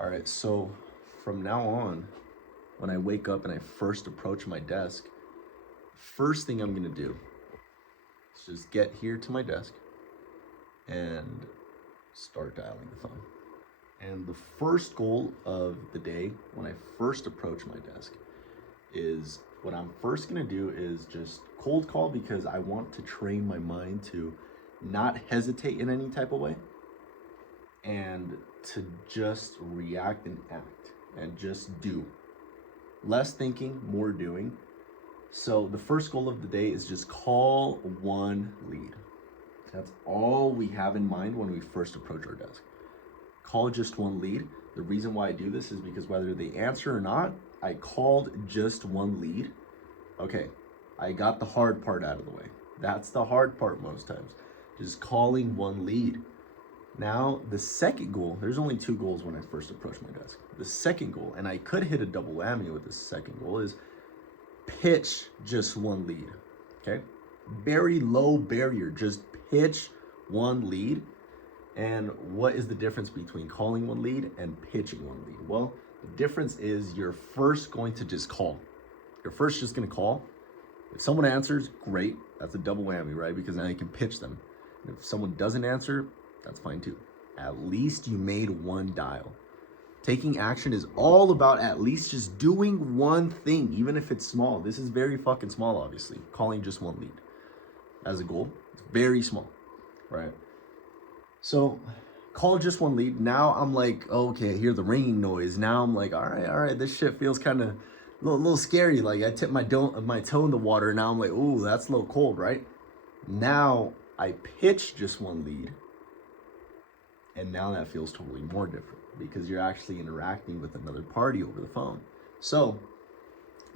All right, so from now on, when I wake up and I first approach my desk, first thing I'm gonna do is just get here to my desk and start dialing the phone. And the first goal of the day when I first approach my desk is what I'm first gonna do is just cold call because I want to train my mind to not hesitate in any type of way and to just react and act and just do. Less thinking, more doing. So the first goal of the day is just call one lead. That's all we have in mind when we first approach our desk. Call just one lead. The reason why I do this is because whether they answer or not, I called just one lead. Okay, I got the hard part out of the way. That's the hard part most times, just calling one lead. Now, the second goal, there's only two goals when I first approach my desk. The second goal, and I could hit a double whammy with this second goal, is pitch just one lead, okay? Very low barrier, just pitch one lead. And what is the difference between calling one lead and pitching one lead? Well, the difference is you're first going to just call. You're first just gonna call. If someone answers, great. That's a double whammy, right? Because now you can pitch them. And if someone doesn't answer, that's fine too. At least you made one dial. Taking action is all about at least just doing one thing, even if it's small. This is very fucking small, obviously. Calling just one lead as a goal. It's very small, right? So call just one lead. Now I'm like, okay, I hear the ringing noise. Now I'm like, all right, this shit feels kind of a little scary. Like I tipped my toe in the water. Now I'm like, ooh, that's a little cold, right? Now I pitch just one lead. And now that feels totally more different because you're actually interacting with another party over the phone. So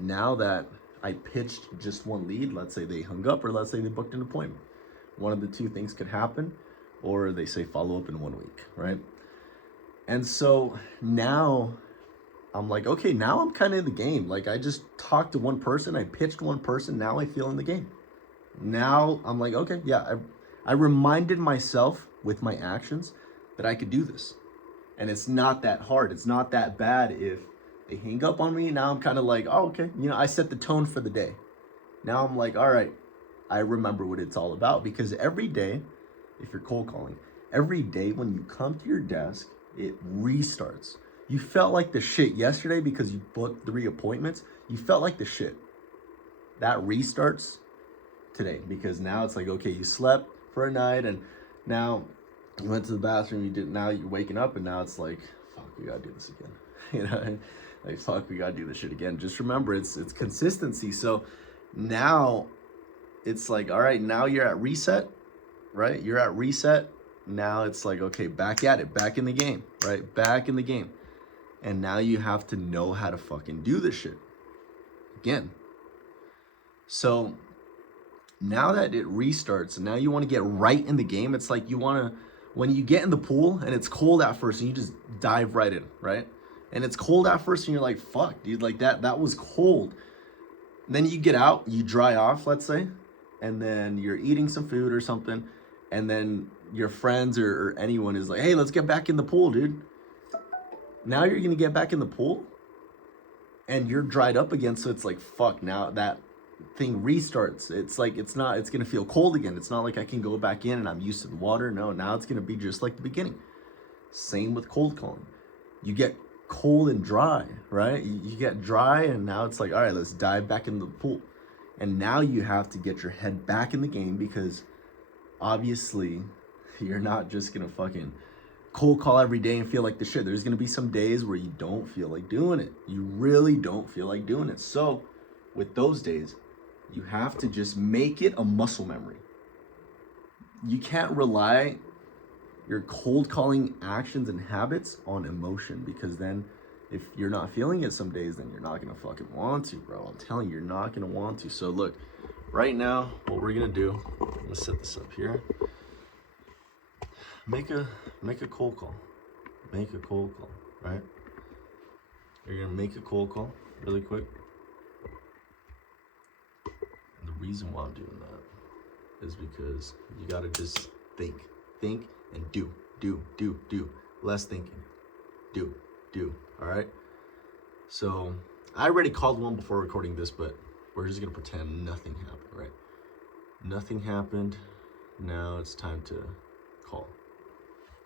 now that I pitched just one lead, let's say they hung up or let's say they booked an appointment. One of the two things could happen, or they say follow up in 1 week, right? And so now I'm like, okay, now I'm kind of in the game. Like I just talked to one person, I pitched one person, now I feel in the game. Now I'm like, okay, yeah, I reminded myself with my actions that I could do this. And it's not that hard. It's not that bad if they hang up on me. Now I'm kind of like, oh, okay. I set the tone for the day. Now I'm like, all right, I remember what it's all about. Because every day, if you're cold calling, every day when you come to your desk, it restarts. You felt like the shit yesterday because you booked 3 appointments. You felt like the shit. That restarts today because now it's like, okay, you slept for a night and now you went to the bathroom, now you're waking up and now it's like, fuck, we gotta do this again. Like, fuck, we gotta do this shit again. Just remember, it's consistency. So now it's like, all right, now you're at reset, right? You're at reset. Now it's like, okay, back at it, back in the game, right? Back in the game. And now you have to know how to fucking do this shit again. So now that it restarts and now you want to get right in the game, it's like you want to, when you get in the pool and it's cold at first and you just dive right in, right? And it's cold at first and you're like, fuck, dude, like that was cold. And then you get out, you dry off, let's say, and then you're eating some food or something, and then your friends or anyone is like, hey, let's get back in the pool, dude. Now you're gonna get back in the pool and you're dried up again, so it's like, fuck, now that thing restarts. It's like it's gonna feel cold again. It's not like I can go back in and I'm used to the water. No, now it's gonna be just like the beginning. Same with cold calling. You get cold and dry, right? You get dry and now it's like, all right, let's dive back in the pool. And now you have to get your head back in the game because obviously you're not just gonna fucking cold call every day and feel like the shit. There's gonna be some days where you don't feel like doing it. You really don't feel like doing it. So with those days, you have to just make it a muscle memory. You can't rely your cold calling actions and habits on emotion because then if you're not feeling it some days, then you're not gonna fucking want to, bro. I'm telling you, you're not gonna want to. So look, right now, what we're gonna do, I'm gonna set this up here. Make a cold call. Make a cold call, right? You're gonna make a cold call really quick. And the reason why I'm doing that is because you gotta just think and do. Less thinking. Do. All right. So I already called one before recording this, but we're just gonna pretend nothing happened, right? Nothing happened. Now it's time to call.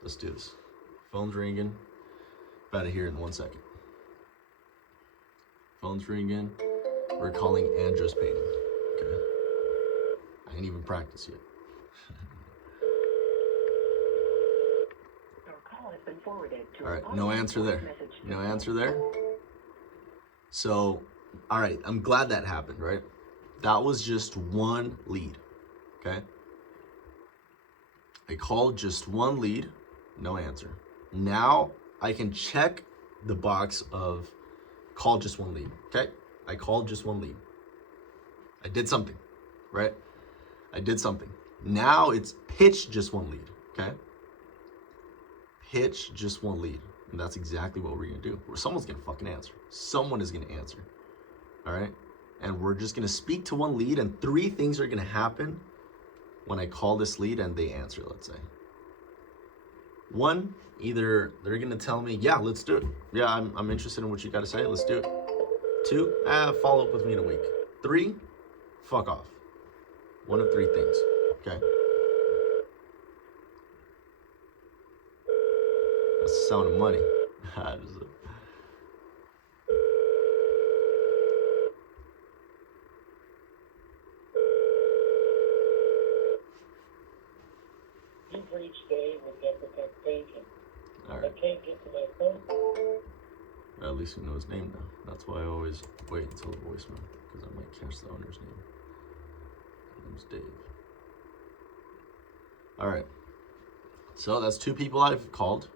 Let's do this. Phone's ringing. About to hear it in 1 second. Phone's ringing. We're calling Andros Painting. Okay. I ain't even practiced yet. Your call has been forwarded to All right, no answer there. No answer there. So, all right, I'm glad that happened, right? That was just one lead, okay? I called just one lead, no answer. Now I can check the box of call just one lead, okay? I called just one lead. I did something, right? I did something. Now it's pitch just one lead, okay? Pitch just one lead. And that's exactly what we're gonna do. Someone's gonna fucking answer. Someone is gonna answer, all right? And we're just gonna speak to one lead, and 3 things are gonna happen when I call this lead and they answer, let's say. 1, either they're gonna tell me, yeah, let's do it. Yeah, I'm interested in what you gotta say, let's do it. 2, follow up with me in a week. 3, fuck off. One of 3 things, okay? That's the sound of money. You've reached Dave with Epithet Painting. All I right. can't get to my phone. Well, at least we know his name now. That's why I always wait until the voicemail, because I might catch the owner's name. His name's Dave. All right. So that's 2 people I've called.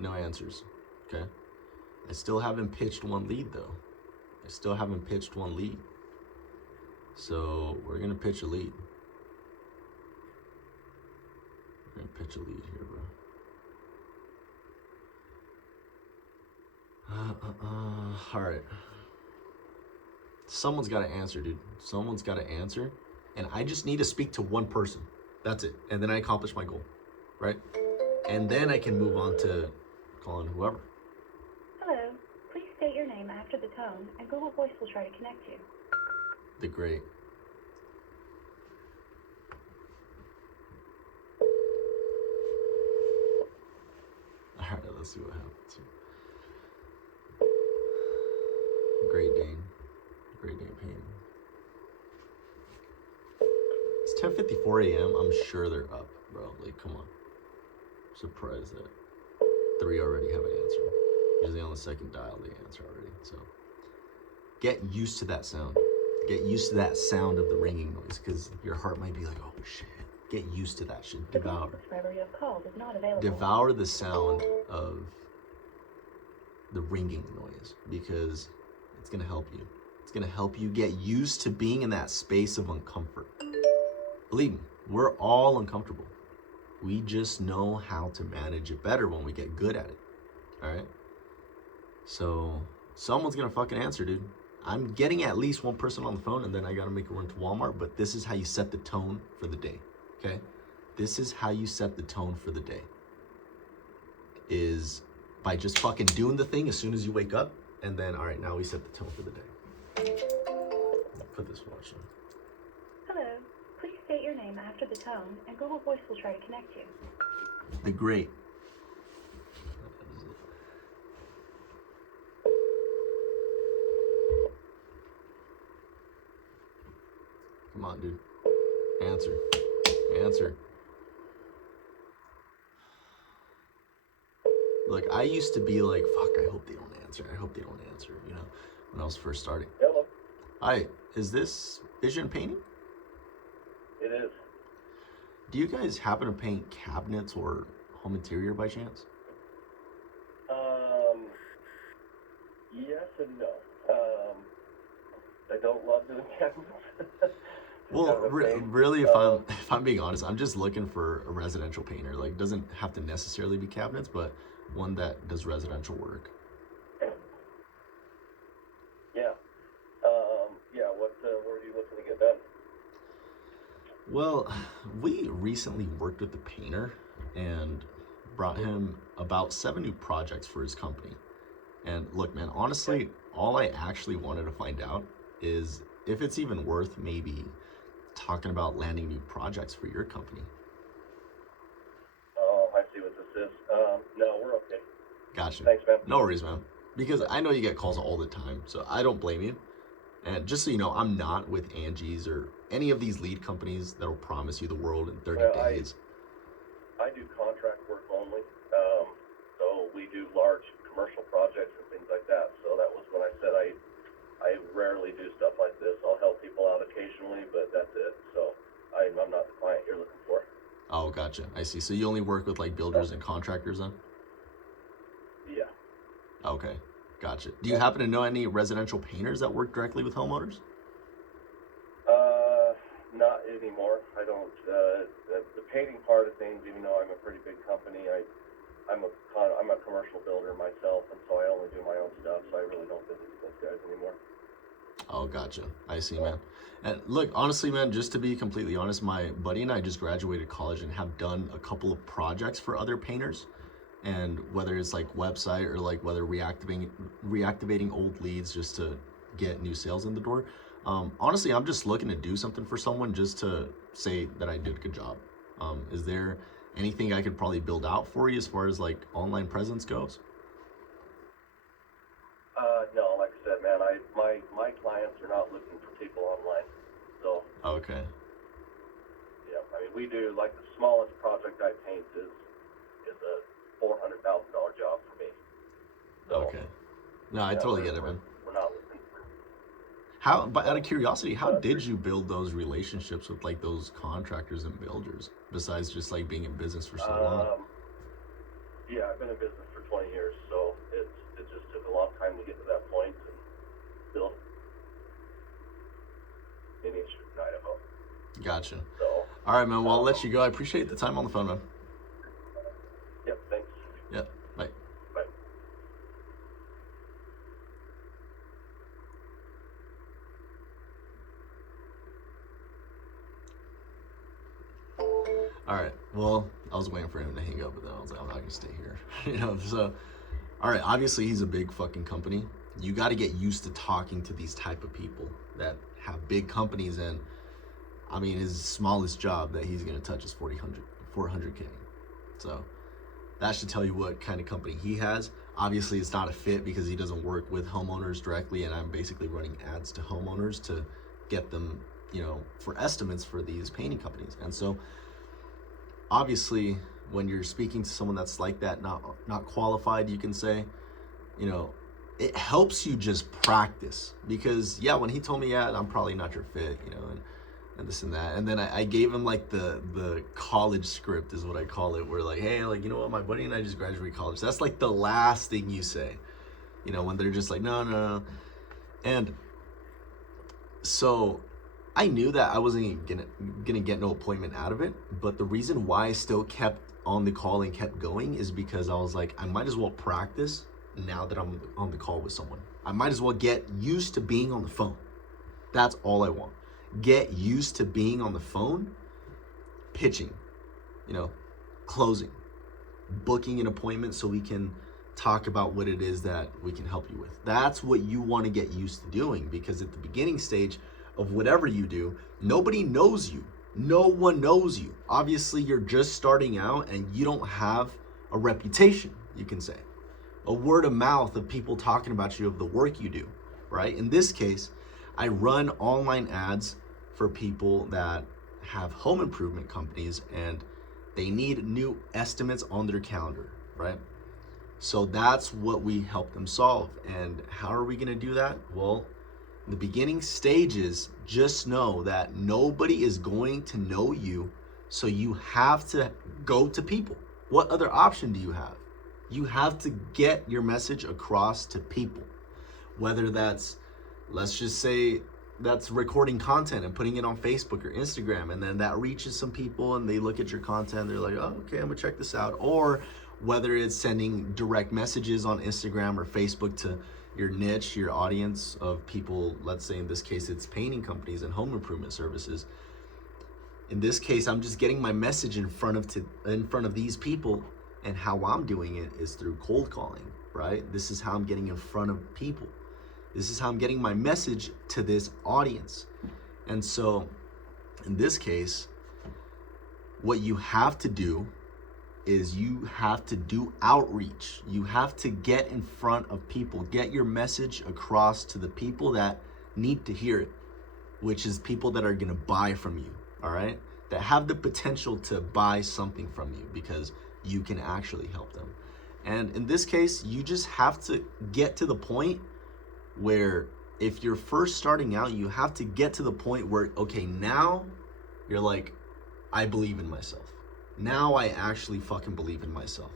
No answers. Okay. I still haven't pitched one lead though. I still haven't pitched one lead. So we're gonna pitch a lead. We're gonna pitch a lead here, bro. All right. Someone's got to answer, dude. Someone's got to answer, and I just need to speak to one person. That's it, and then I accomplish my goal, right? And then I can move on to calling whoever. Hello. Please state your name after the tone, and Google Voice will try to connect you. The great. All right, let's see what happens here. Great Dane. Great Dane Painting. It's 10:54 a.m. I'm sure they're up, bro. Like, come on. I'm surprised that 3 already have an answer. Usually on the second dial, they answer already. So get used to that sound. Get used to that sound of the ringing noise, because your heart might be like, oh shit. Get used to that shit. The Devour. subscriber you have called is not available. Devour the sound of the ringing noise, because it's gonna help you. It's gonna help you get used to being in that space of uncomfort. Believe me, we're all uncomfortable. We just know how to manage it better when we get good at it. All right? So someone's gonna fucking answer, dude. I'm getting at least one person on the phone, and then I gotta make a run to Walmart, but this is how you set the tone for the day, okay? This is how you set the tone for the day. Is by just fucking doing the thing as soon as you wake up, and then, all right, now we set the tone for the day. Put this watch on. Hello. Please state your name after the tone, and Google Voice will try to connect you. The great. Come on, dude. Answer. Answer. Look, I used to be like, fuck, I hope they don't answer. I hope they don't answer, you know, when I was first starting. Hello. Hi, is this Vision Painting? It is. Do you guys happen to paint cabinets or home interior by chance? Yes and no. I don't love doing cabinets. Well, Kind of a pain. really, if I'm being honest, I'm just looking for a residential painter. Like, doesn't have to necessarily be cabinets, but one that does residential work. Yeah. What are you looking to get done? Well, we recently worked with the painter and brought him about 7 new projects for his company. And look, man, honestly, all I actually wanted to find out is if it's even worth maybe talking about landing new projects for your company. Oh, I see what this is. No, we're okay. Gotcha. Thanks, man. No worries, man. Because I know you get calls all the time, so I don't blame you. And just so you know, I'm not with Angie's or any of these lead companies that'll promise you the world in 30 Well, days. I do contract work only. So we do large commercial projects and things like that. So that was when I said I rarely do stuff like this. I'll help people out occasionally, but that's it. So I'm not the client you're looking for. Oh, gotcha. I see. So you only work with like builders and contractors then? Yeah. Okay, gotcha. Do you happen to know any residential painters that work directly with homeowners? Not anymore. I don't. The painting part of things, even though I'm a pretty big company, I'm a commercial builder myself, and so I only do my own stuff. So I really don't visit those guys anymore. Oh, gotcha. I see, man. And look, honestly, man, just to be completely honest, my buddy and I just graduated college and have done a couple of projects for other painters. And whether it's like website or like whether reactivating old leads just to get new sales in the door. Honestly, I'm just looking to do something for someone just to say that I did a good job. Is there anything I could probably build out for you as far as like online presence goes? No, like I said, man, my clients are not looking for people online. So Okay. yeah, I mean, we do like the smallest project I paint is a $400,000 job for me. So, Okay. No, I yeah, totally get it, man. We're not looking for. How, but out of curiosity, how did you build those relationships with like those contractors and builders besides just like being in business for so long? Yeah, I've been in business for 20 years, so it just took a long time to get to that point and build in Eastern Idaho. Gotcha. So, All right, man. Well, I'll let you go. I appreciate the time on the phone, man. yep, thanks. Yep. Bye. Bye. All right. Well, I was waiting for him to hang up, but then I was like, I'm not gonna stay here. So, all right. Obviously, he's a big fucking company. You got to get used to talking to these type of people that have big companies, and I mean, his smallest job that he's gonna touch is 400K. So that should tell you what kind of company he has. Obviously, it's not a fit because he doesn't work with homeowners directly, and I'm basically running ads to homeowners to get them, for estimates for these painting companies. And so, obviously, when you're speaking to someone that's like that, not qualified, you can say, it helps you just practice. Because when he told me, I'm probably not your fit, and this and that. And then I gave him like the college script is what I call it, where like, hey, like, you know what, my buddy and I just graduated college. That's like the last thing you say, when they're just like, no. And so I knew that I wasn't gonna get no appointment out of it. But the reason why I still kept on the call and kept going is because I was like, I might as well practice now that I'm on the call with someone. I might as well get used to being on the phone. That's all I want. Get used to being on the phone, pitching, closing, booking an appointment so we can talk about what it is that we can help you with. That's what you want to get used to doing, because at the beginning stage of whatever you do, nobody knows you. No one knows you. Obviously, you're just starting out and you don't have a reputation, you can say. A word of mouth of people talking about you, of the work you do, right? In this case, I run online ads for people that have home improvement companies and they need new estimates on their calendar, right? So that's what we help them solve. And how are we gonna do that? Well, in the beginning stages, just know that nobody is going to know you, so you have to go to people. What other option do you have? You have to get your message across to people, whether that's, let's just say, that's recording content and putting it on Facebook or Instagram, and then that reaches some people and they look at your content, they're like, oh, okay, I'm gonna check this out. Or whether it's sending direct messages on Instagram or Facebook to your niche, your audience of people, let's say in this case, it's painting companies and home improvement services. In this case, I'm just getting my message in front of these people, and how I'm doing it is through cold calling, right? This is how I'm getting in front of people. This is how I'm getting my message to this audience. And so in this case, what you have to do is you have to do outreach. You have to get in front of people, get your message across to the people that need to hear it, which is people that are gonna buy from you, all right? That have the potential to buy something from you because you can actually help them. And in this case, you just have to get to the point where if you're first starting out, you have to get to the point where, okay, now you're like, I believe in myself. Now I actually fucking believe in myself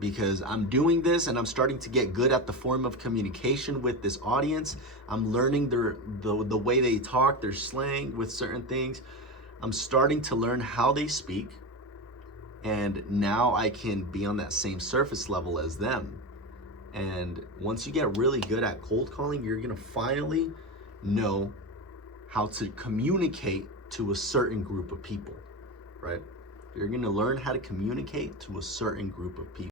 because I'm doing this and I'm starting to get good at the form of communication with this audience. I'm learning the way they talk, their slang with certain things. I'm starting to learn how they speak. And now I can be on that same surface level as them. And once you get really good at cold calling, you're gonna finally know how to communicate to a certain group of people, right? You're gonna learn how to communicate to a certain group of people.